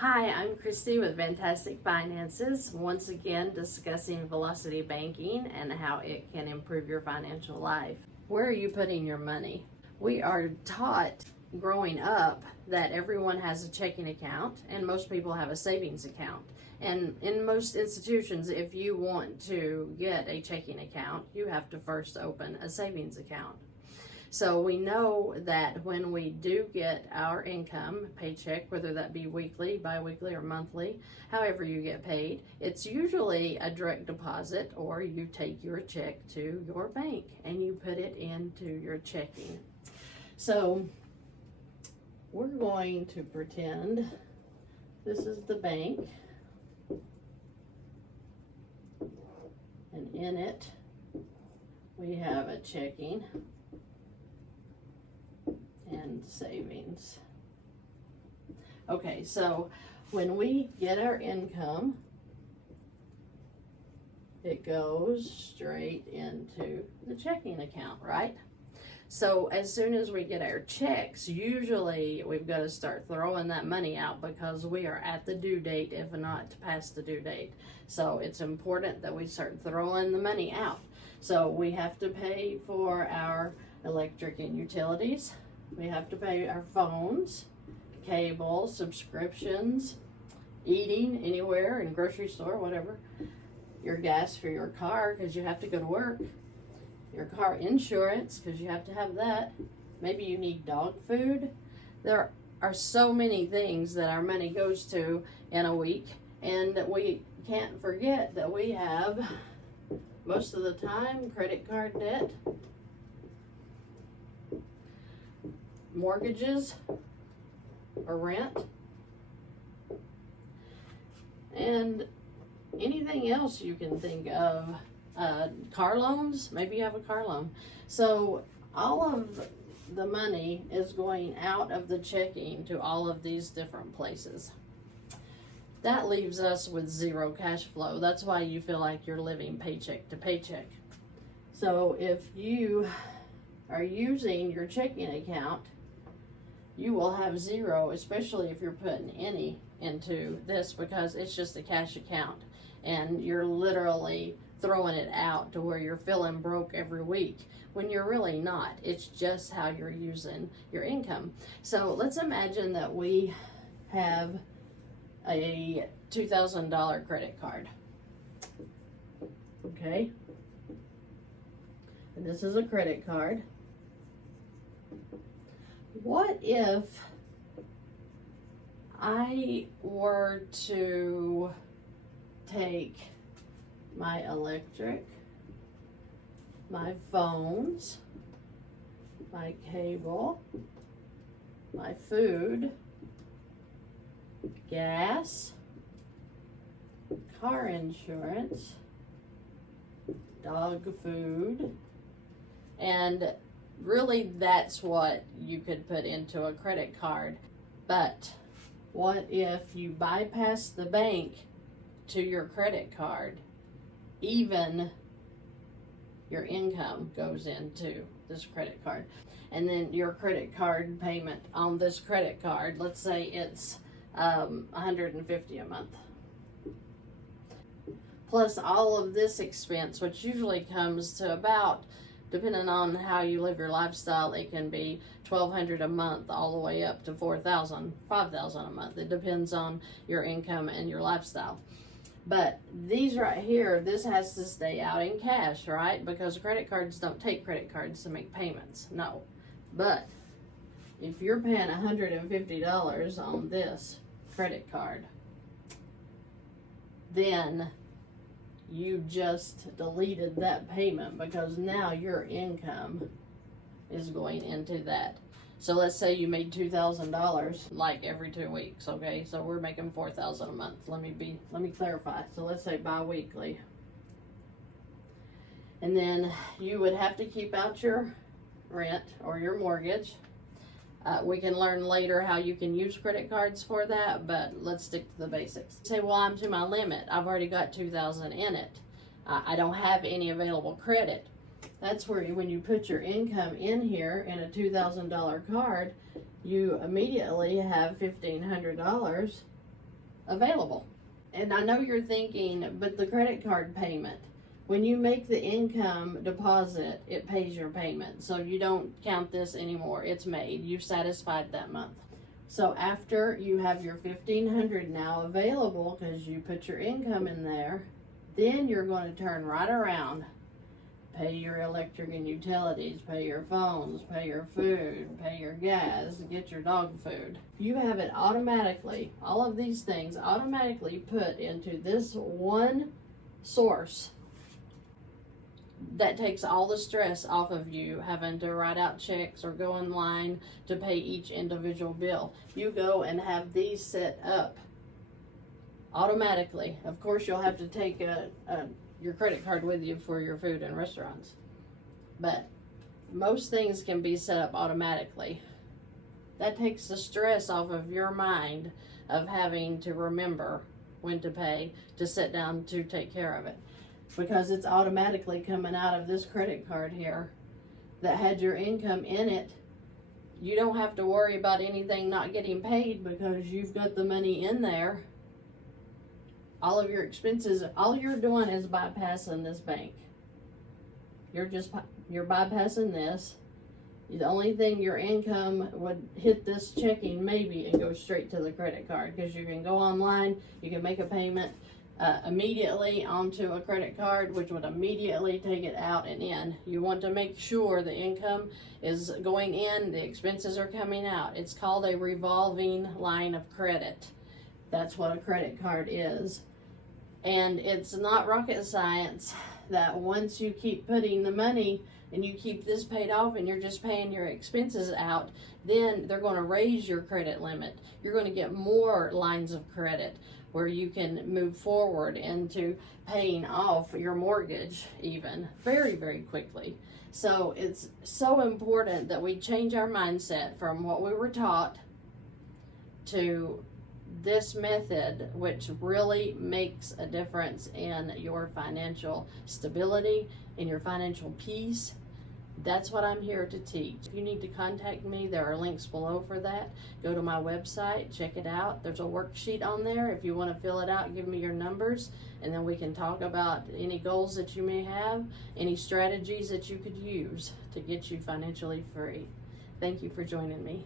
Hi, I'm Christy with VANNtastic Finances, once again discussing velocity banking and how it can improve your financial life. Where are you putting your money? We are taught growing up that everyone has a checking account and most people have a savings account. And in most institutions, if you want to get a checking account, you have to first open a savings account. So we know that when we do get our income, paycheck, whether that be weekly, bi-weekly, or monthly, however you get paid, it's usually a direct deposit, or you take your check to your bank and you put it into your checking. So we're going to pretend this is the bank, and in it we have a checking and savings. Okay, so when we get our income, it goes straight into the checking account, right? So as soon as we get our checks, usually we've got to start throwing that money out because we are at the due date, if not past the due date. So it's important that we start throwing the money out. So we have to pay for our electric and utilities. We have to pay our phones, cable, subscriptions, eating anywhere, in a grocery store, whatever. Your gas for your car because you have to go to work. Your car insurance because you have to have that. Maybe you need dog food. There are so many things that our money goes to in a week, and we can't forget that we have, most of the time, credit card debt, mortgages or rent, and anything else you can think of. Car loans, maybe you have a car loan. So all of the money is going out of the checking to all of these different places. That leaves us with zero cash flow. That's why you feel like you're living paycheck to paycheck. So if you are using your checking account, you will have zero, especially if you're putting any into this, because it's just a cash account and you're literally throwing it out to where you're feeling broke every week when you're really not. It's just how you're using your income. So let's imagine that we have a $2,000 credit card. Okay? And this is a credit card. What if I were to take my electric, my phones, my cable, my food, gas, car insurance, dog food, and really that's what you could put into a credit card. But what if you bypass the bank to your credit card? Even your income goes into this credit card, and then your credit card payment on this credit card, let's say it's $150 a month, plus all of this expense, which usually comes to about, depending on how you live your lifestyle, it can be $1,200 a month all the way up to $4,000, $5,000 a month. It depends on your income and your lifestyle. But these right here, this has to stay out in cash, right? Because credit cards don't take credit cards to make payments. No. But if you're paying $150 on this credit card, then you just deleted that payment because now your income is going into that. So let's say you made $2,000 like every 2 weeks, okay? So we're making $4,000 a month. Let me clarify. So let's say bi-weekly. And then you would have to keep out your rent or your mortgage. We can learn later how you can use credit cards for that, but let's stick to the basics. Say, well, I'm to my limit. I've already got $2,000 in it. I don't have any available credit. That's where when you put your income in here in a $2,000 card, you immediately have $1,500 available. And I know you're thinking, but the credit card payment, when you make the income deposit, it pays your payment. So you don't count this anymore. It's made. You've satisfied that month. So after you have your $1,500 now available because you put your income in there, then you're going to turn right around, pay your electric and utilities, pay your phones, pay your food, pay your gas, get your dog food. You have it automatically, all of these things automatically put into this one source. That takes all the stress off of you having to write out checks or go in line to pay each individual bill. You go and have these set up automatically. Of course, you'll have to take your credit card with you for your food and restaurants, but most things can be set up automatically. That takes the stress off of your mind of having to remember when to pay, to sit down to take care of it, because it's automatically coming out of this credit card here that had your income in it. You don't have to worry about anything not getting paid because you've got the money in there. All of your expenses, all you're doing is bypassing this bank. You're bypassing this. The only thing, your income would hit this checking maybe and go straight to the credit card, because you can go online, you can make a payment immediately onto a credit card, which would immediately take it out and in. You want to make sure the income is going in, the expenses are coming out. It's called a revolving line of credit. That's what a credit card is. And it's not rocket science that once you keep putting the money and you keep this paid off and you're just paying your expenses out, then they're going to raise your credit limit. You're going to get more lines of credit where you can move forward into paying off your mortgage even very, very quickly. So it's so important that we change our mindset from what we were taught to this method, which really makes a difference in your financial stability, in your financial peace. That's what I'm here to teach. If you need to contact me, there are links below for that. Go to my website, check it out. There's a worksheet on there. If you want to fill it out, give me your numbers, and then we can talk about any goals that you may have, any strategies that you could use to get you financially free. Thank you for joining me.